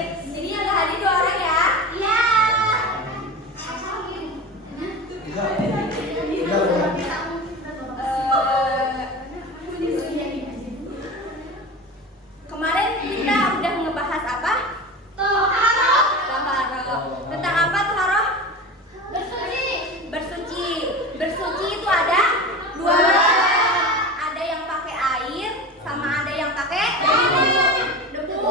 Ini yang nggak hadir 2 orang ya? Iya. Kemarin kita udah ngebahas apa? Toharoh. Tentang apa toharoh? Bersuci. Bersuci itu ada 2 macam. Ada yang pakai air sama ada yang pakai debu.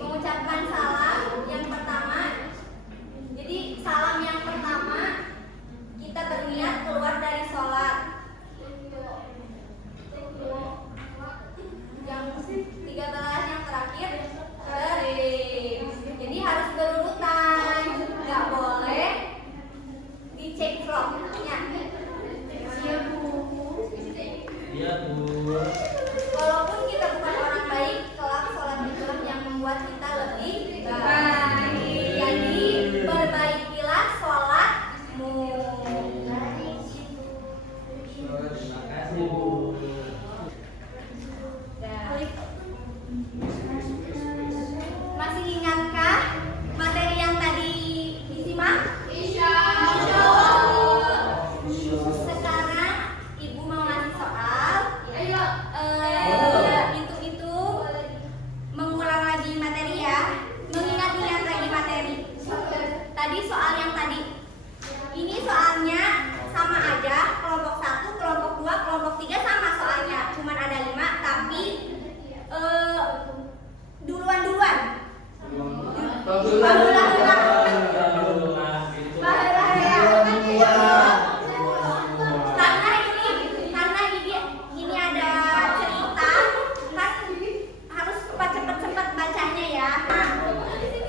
Mengucapkan salam yang pertama. Jadi salam yang pertama kita berniat keluar dari sholat. Yang 13 yang terakhir baris. Jadi harus berurutan, nggak boleh dicek vlognya. Iya Bu. Walaupun kita bukan orang baik, kelak sholat itulah yang membuat kita lebih baik. Jadi perbaikilah sholatmu. Terima kasih Bu. Masih ingatkah materi yang tadi disimak? Insya Sekarang Ibu mau ngasih soal. Ayo. Itu mengulang lagi materi ya. Mengingat-ingat lagi materi. Tadi soal yang tadi. Ini soalnya sama aja. Kelompok 1, kelompok 2, kelompok 3 sama soalnya. Cuman ada 5 tapi duluan. Karena ini ada cerita kan harus cepat bacanya ya.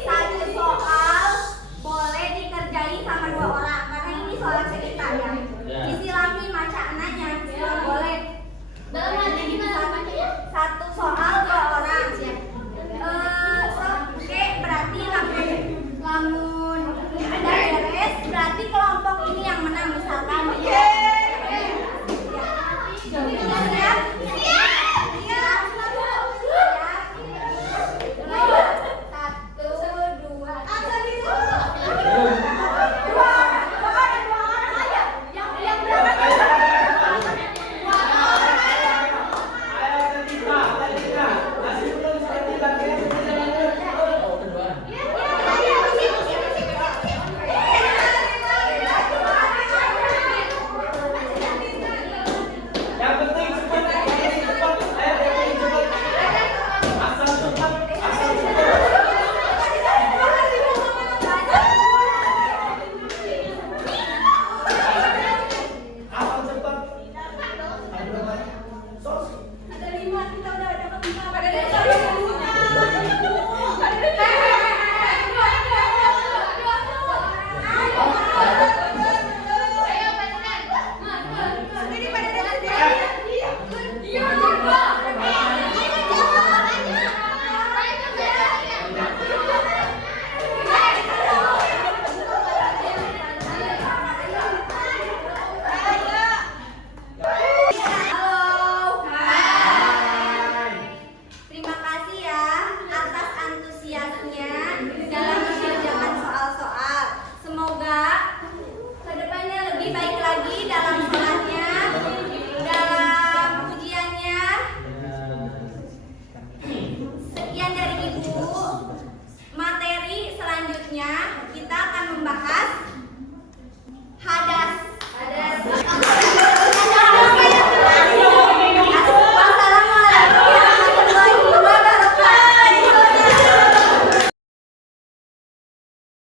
Satu soal boleh dikerjain sama 2 orang karena ini soal cerita ya. Disilami macananya boleh. Satu soal 2 orang. Oke, berarti lamun ada beres, berarti kelompok ini yang menang misalkan. Siap? Siap. 1, 2. Yang ada 5 kita